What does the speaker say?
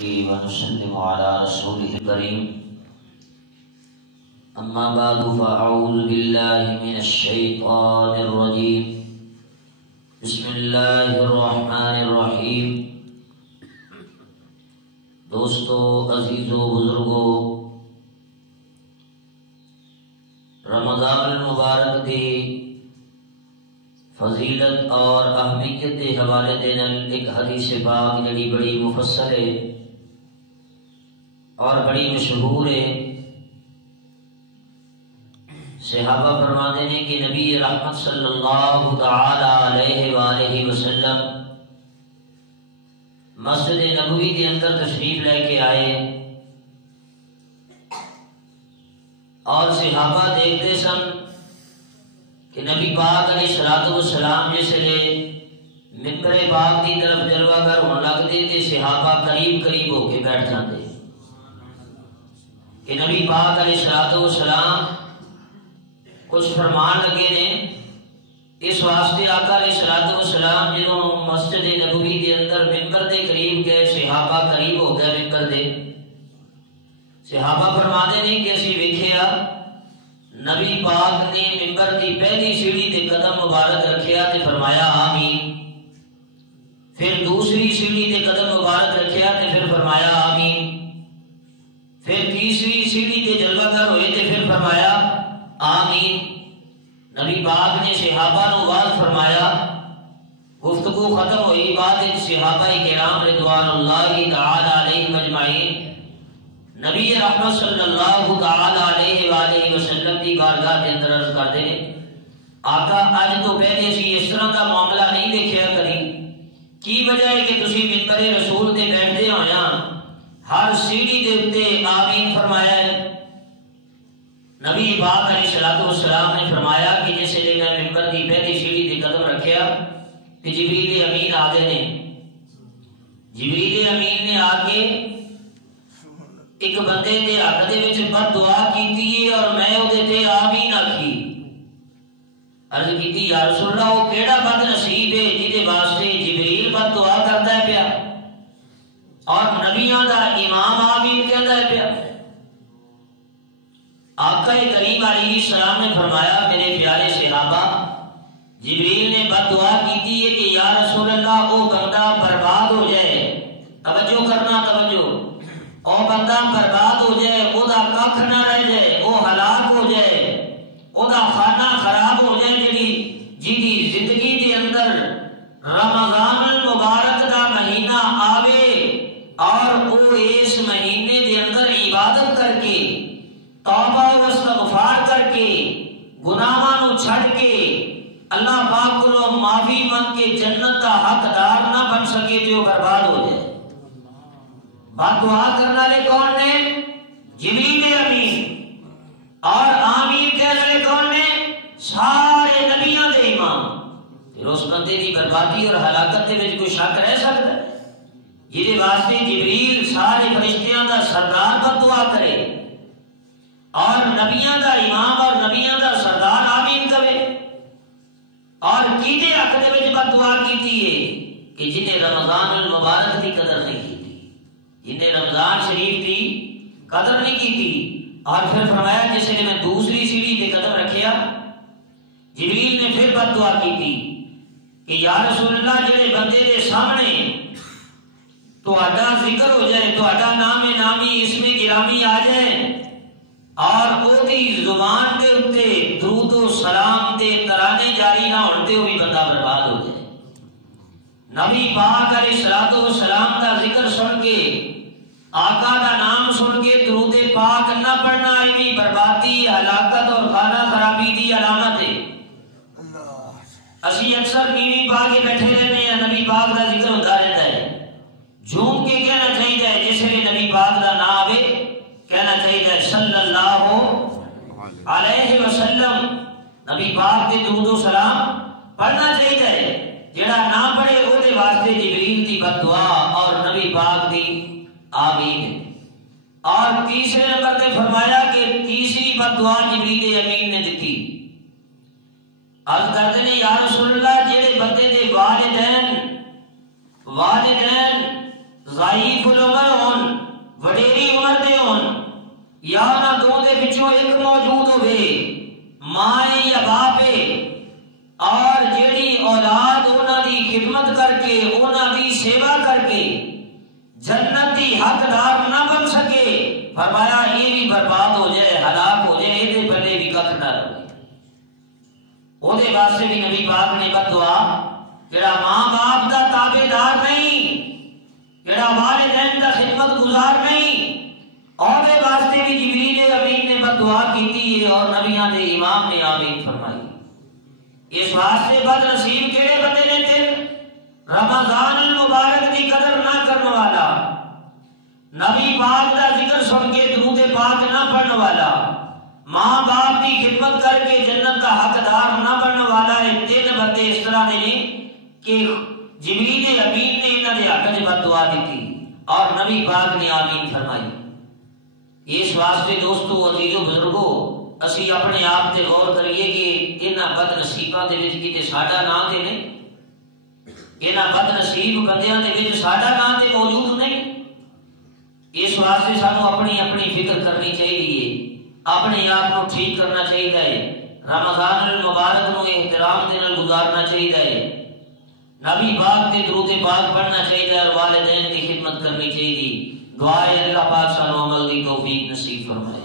ونسلم على رسوله الكريم أما بعد فأعوذ بالله من الشيطان الرجيم بسم الله الرحمن الرحيم دوستو عزیزو بزرگو رمضان المبارک دی فضیلت اور اہمیت کے حوالے دینا ایک حدیث پاک جڑی بڑی مفصل ہے اور بڑی مشہور ہے۔ صحابہ فرماتے ہیں کہ نبی رحمت صلی اللہ تعالی علیہ وآلہ وسلم مسجد نبوی کے اندر تشریف لے کے آئے اور صحابہ دیکھتے سن کہ نبی پاک علیہ الصلوۃ والسلام جسے منبر پاک کی طرف جلوہ گر ہونے لگتے تھے، صحابہ قریب قریب ہو کے بیٹھ جاتے کہ نبی پاک علیہ الصلوۃ والسلام کچھ فرمان لگے نے۔ اس واسطے آقا علیہ الصلوۃ والسلام جنہوں مسجد نبوی کے اندر منبر دے قریب گئے، صحابہ قریب ہو گئے منبر دے۔ صحابہ فرماتے ہیں کہ اسی ویکھیا نبی پاک نے منبر کی پہلی سیڑھی تے قدم مبارک رکھیا تے فرمایا آمین، پھر دوسری سیڑھی تے قدم مبارک رکھیا تے پھر فرمایا آمین، پھر تیسری سیڑھی تے جلوہ گر ہوئے تے پھر فرمایا آمین۔ نبی پاک نے صحابہ نو واضح فرمایا، گفتگو ختم ہوئی، بعد صحابہ کرام رضوان اللہ تعالی علیہم اجمعین نبی رحمت صلی اللہ تعالی علیہ وآلہ وسلم کی بارگاہ کے اندر عرض کر دے آقا اج تو پہلے اسی اس طرح کا معاملہ نہیں دیکھیا کری، کی وجہ ہے کہ تسی منبر رسول تے بیٹھتے ہویا ہر سیڑھی دے اوتے آمین فرمایا ہے؟ نبی پاک علیہ الصلوۃ والسلام نے فرمایا کہ جیسے میں منبر کی پہلی سیڑھی تے قدم رکھیا کہ جبریل امین آ گئے نے۔ جبریل امین نے آ کے ایک بندے دے حق دے وچ بد دعا کیتی ہے اور میں او دے تے آمین آکھی۔ عرض کیتی یا رسول اللہ وہ کیڑا بد نصیب ہے جدے واسطے جبریل بد دعا کردا ہے پیا اور نبیوں دا امام آمین کہندا ہے پیا؟ آقا کریم علیہ السلام نے فرمایا میرے پیارے صحابہ جبریل نے بد دعا کیتی ہے کہ یا رسول اللہ وہ بندہ برباد ہو جائے، توجہ کرنا توجہ، او بندہ برباد ہو جائے، او دا کھ نہ رہ جائے، او ہلاک ہو جائے، او دا خانہ خراب ہو جائے، جیدی زندگی دے اندر رمضان المبارک دا مہینہ آوے اور او اس مہینے دے اندر عبادت کر کے توبہ و استغفار کر کے گناہاں نو چھڑ کے اللہ پاک کو معافی مانگ کے جنت کا حقدار نہ بن سکے تو برباد ہو جائے۔ بات دعا کرنے والے کون نے؟ جبریل امین۔ اور آمین کہنے والے کون نے؟ سارے نبیوں دے امام۔ پھر اس بندے دی بربادی اور ہلاکت دے وچ کوئی شک رہ سکتا ہے؟ جہدے واسطے جبریل سارے فرشتیاں دا سردار بد دعا کرے اور نبیوں دا امام اور نبیوں دا سردار آمین کرے؟ اور کیدے حق دے وچ بد دعا کیتی ہے؟ کہ جنہیں رمضان المبارک دی قدر نہیں کی، جنہیں رمضان شریف کی قدر نہیں کی تھی۔ اور پھر فرمایا جس نے میں دوسری سیڑھی پہ قدم رکھیا جبریل نے پھر بد دعا کی تھی کہ یا رسول اللہ جڑے بندے دے سامنے تہاڈا ذکر ہو جائے، تہاڈا نام نامی اسم گرامی آ جائے اور او دی زبان دے اوتے درود و سلام دے ترانے جاری نہ ہون تے وہی بندہ برباد ہو جائے۔ نبی پاک علیہ الصلوۃ والسلام دا ذکر سن کے، آقا دا نام سن کے درود پاک نہ پڑھنا ایویں بربادی، ہلاکت اور خانہ خرابی دی علامت ہے۔ اسی اکثر بیوی پا کے بیٹھے رہنے ہیں، نبی پاک دا ذکر ہوتا رہتا ہے، جھوم کے کہنا چاہیے جس نے نبی پاک دا نام آوے کہنا چاہیے صلی اللہ علیہ وسلم، نبی پاک دے درود و سلام پڑھنا چاہیے۔ جڑا نہ پڑھے وہ دے واسطے جبریل دی بد دعا اور نبی پاک دی آمین۔ اور تیسرے نمبر تے فرمایا کہ تیسری بد دعا جبریل امین نے دیتی۔ عرض کرتے ہیں یا رسول اللہ جڑے بندے دے والدین ضعیف العمر ہون وڈیری عمر دے ہون یا نہ دو دے وچوں ایک موجود ہوئے ماں یا باپ اور جیڑی اولاد انہاں دی خدمت کر کے انہاں دی سیوا کر کے جنت دی حقدار نہ بن سکے فرمایا یہ بھی برباد ہو جائے ہلاک ہو جائے یہ بڑے بھی کھ نہ رہے وہ دے واسطے بھی نبی پاک نے بد دعا جڑا ماں باپ دا تابع دار نہیں جڑا والدین دا خدمت گزار نہیں اور دے واسطے بھی جبریل امین نے بد دعا کیتی ہے اور نبیاں دے امام نے آمین فرمائی اس واسطے بد نصیب کیڑے بندے نے تین رمضان المبارک دی قدر نہ کرنے والا نبی پاک دا ذکر سن کے درود پاک نہ پڑھنے والا ماں باپ کی خدمت کر کے جنت کا حقدار نہ بننے والا ہے تین بندے اس طرح دے کہ جبریل امین نے انہاں دے حق وچ بد دعا دیتی اور نبی پاک نے آمین فرمائی اس واسطے دوستو عزیزو بزرگو اسی اپنے آپ تے غور کریے کہ انہاں بد نصیباں دے وچ کتے ساڈا نام تے نہیں انہاں بد نصیب بندیاں دے وچ ساڈا نام تے موجود نہیں اس واسطے سانو اپنی اپنی فکر کرنی چاہیے اپنے آپ کو ٹھیک کرنا چاہیے رمضان المبارک نو احترام دے نال گزارنا چاہیے نبی پاک تے درود پاک پڑھنا چاہیے اور والدین کی خدمت کرنی چاہیے دعا ہے اللہ پاک سانو عمل دی توفیق نصیب فرمائے